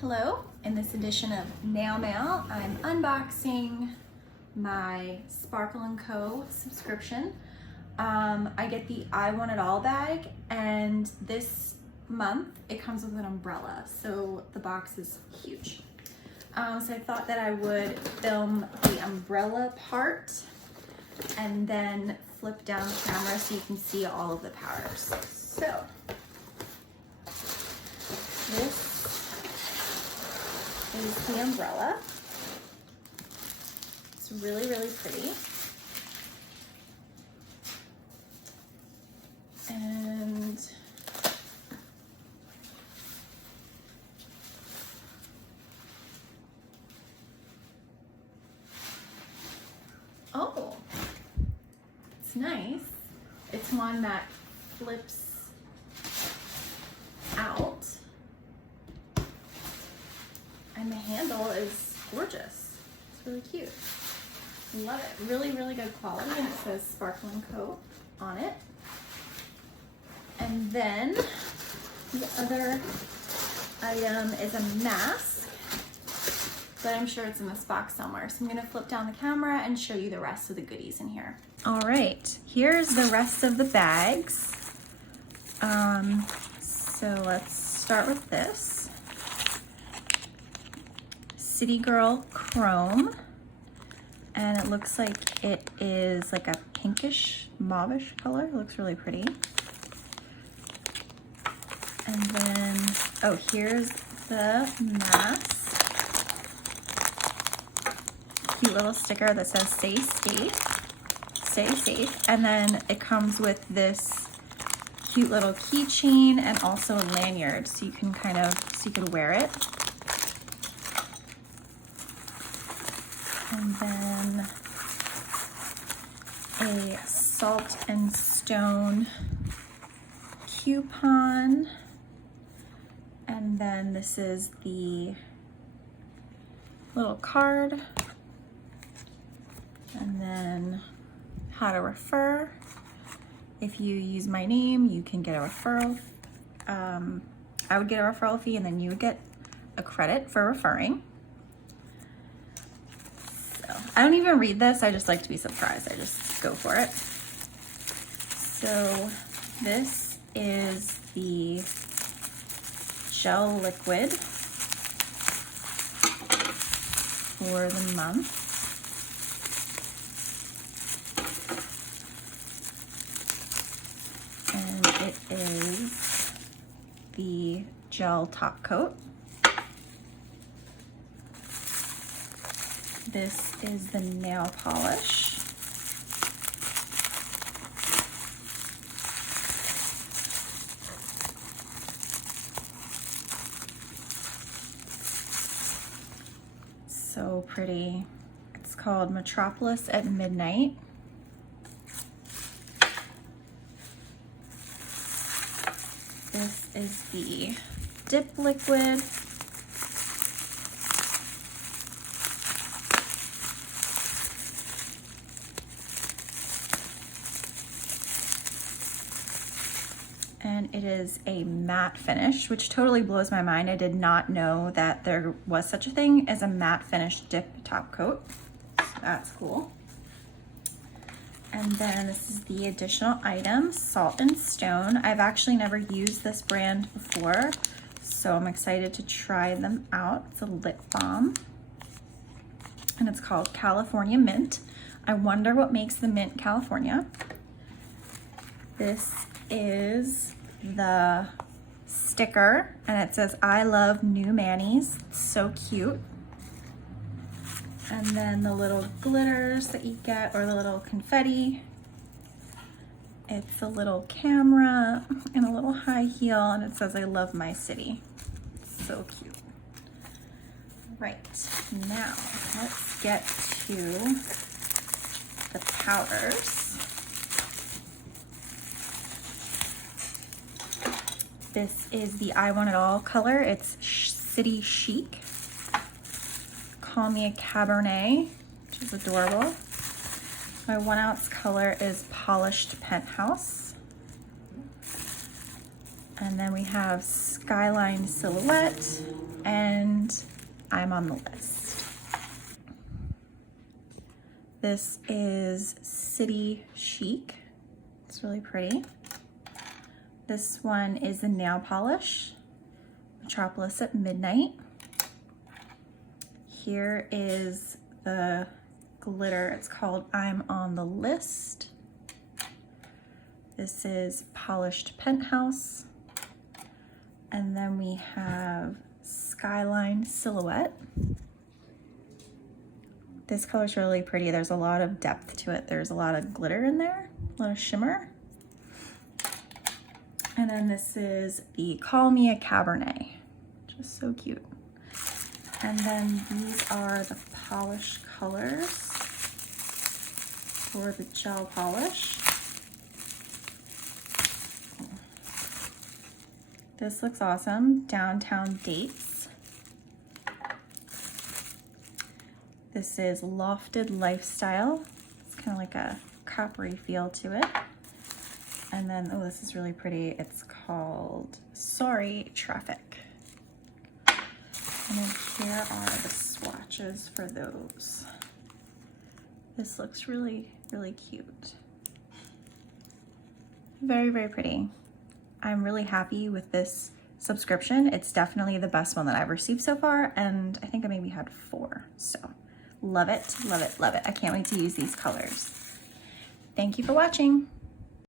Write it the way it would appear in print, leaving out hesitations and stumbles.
Hello, in this edition of Nail Mail, I'm unboxing my Sparkle & Co. subscription. I get the I Want It All bag, and this month it comes with an umbrella, so the box is huge. So I thought that I would film the umbrella part and then flip down the camera so you can see all of the powders. So this is the umbrella. It's really, really pretty. And oh, it's nice. It's one that flips out. And the handle is gorgeous. It's really cute. Love it. Really, really good quality, and it says Sparkle & Co. on it. And then the other item is a mask, but I'm sure it's in this box somewhere. So I'm gonna flip down the camera and show you the rest of the goodies in here. All right, here's the rest of the bags. So let's start with this. City Girl Chrome, and it looks like it is like a pinkish mauvish color. It looks really pretty. And then, oh, here's the mask. Cute little sticker that says stay safe. And then it comes with this cute little keychain and also a lanyard, so you can so you can wear it. And then a Salt and Stone coupon. And then this is the little card. And then how to refer. If you use my name, you can get a referral. I would get a referral fee, and then you would get a credit for referring. I don't even read this, I just like to be surprised. I just go for it. So this is the gel liquid for the month. And it is the gel top coat. This is the nail polish. So pretty. It's called Metropolis at Midnight. This is the dip liquid. And it is a matte finish, which totally blows my mind. I did not know that there was such a thing as a matte finish dip top coat. So that's cool. And then this is the additional item, Salt and Stone. I've actually never used this brand before, so I'm excited to try them out. It's a lip balm, and it's called California Mint. I wonder what makes the mint California. This is the sticker, and it says I love new manis. It's so cute. And then the little glitters that you get, or the little confetti. It's a little camera and a little high heel, and it says I love my city. It's so cute. Right, now let's get to the powders. This is the I Want It All color. It's City Chic. Call Me a Cabernet, which is adorable. My 1 ounce color is Polished Penthouse. And then we have Skyline Silhouette and I'm on the List. This is City Chic. It's really pretty. This one is the nail polish, Metropolis at Midnight. Here is the glitter. It's called I'm on the List. This is Polished Penthouse. And then we have Skyline Silhouette. This color's really pretty. There's a lot of depth to it. There's a lot of glitter in there, a lot of shimmer. And then this is the Call Me a Cabernet, just so cute. And then these are the polish colors for the gel polish. This looks awesome, Downtown Dates. This is Lofted Lifestyle. It's kind of like a coppery feel to it. And then, oh, this is really pretty. It's called Sorry Traffic. And then here are the swatches for those. This looks really, really cute. Very, very pretty. I'm really happy with this subscription. It's definitely the best one that I've received so far, and I think I maybe had 4. So love it, love it, love it. I can't wait to use these colors. Thank you for watching.